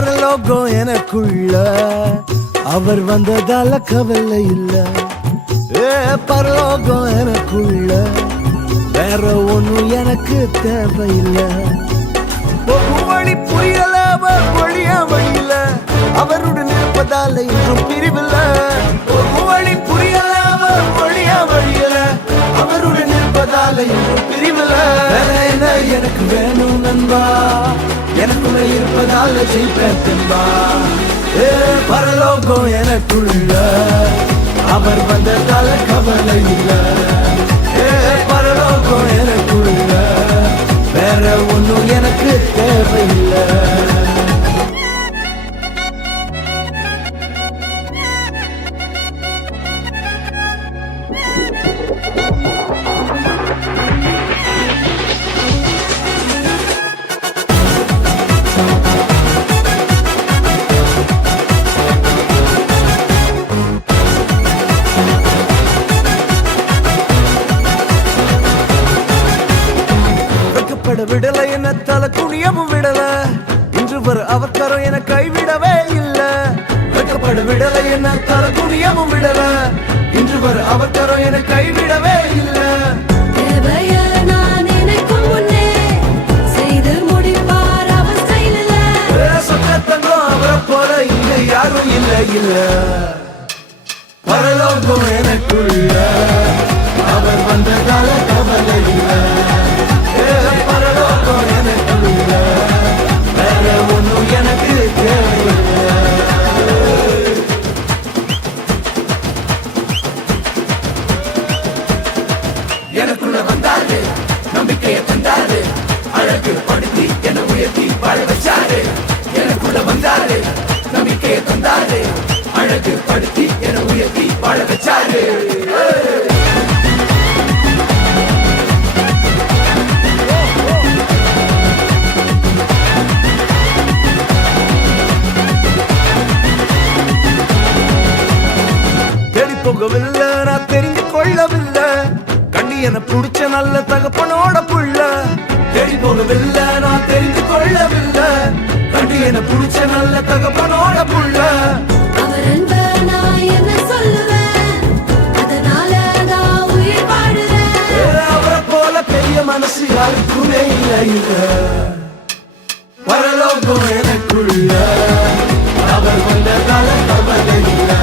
பரலோகம் எனக்குள்ள அவர் வந்ததால கவலை இல்ல. பரலோகம் எனக்குள்ள வேற ஒண்ணும் எனக்கு தேவையில்லை. வழி புரியல வழியா வழியில அவருடன் இருப்பதால இன்றும் பிரிவில்ல. வழி புரியல வழியா வழியில அவருடன் இருப்பதால இன்றும் பிரிவில்ல. வேற என்ன எனக்கு வேணும் நண்பா, எனக்குள்ள இருப்பதால ஜெயிப்பேன் தெம்பா. பரலோகம் எனக்குள்ள அவர் வந்ததால கவலை இல்ல. பரலோகம் எனக்குள்ள வேற ஒண்ணும் எனக்கு தேவையில்லை. விடல என்ன தல குனியமும் விடல, இன்று வர அவர் கரம் என கைவிடவே இல்ல. வெக்கப்பட விடல என்ன தல குனியமும் விடல, இன்று வர அவர் கரம் என கைவிடவே இல்ல. அவரை போல இங்க யாரும் இல்ல இல்ல. பரலோகம் எனக்குள்ள அவர் வந்ததால கவலை இல்ல. பரலோகம் எனக்குள்ள வேற ஒண்ணும் எனக்கு தேவையில்லை. எனக்குள்ள வந்தாரு, நம்பிக்கையை தந்தாரு, அழகு படுத்தி என உயர்த்தி வாழ வச்சாரு. எனக்குள்ள வந்தாரு, நம்பிக்கையை தந்தாரு, அழகு படுத்தி என உயர்த்தி வாழ வச்சாரு. போகவில்லை நான் தெரிந்து கொள்ளவில்லை, கண்டி என புடிச்ச நல்ல தகப்பனோட புள்ள. தேடி போகவில்லை நான் தெரிந்து கொள்ளவில்லை, கண்டி என புடிச்ச நல்ல தகப்பனோட புள்ள. அவரை போல பெரிய மனசு யாருக்குமே இல்லை. பரலோகம் எனக்குள்ள அவர் வந்ததால கவலை இல்லை.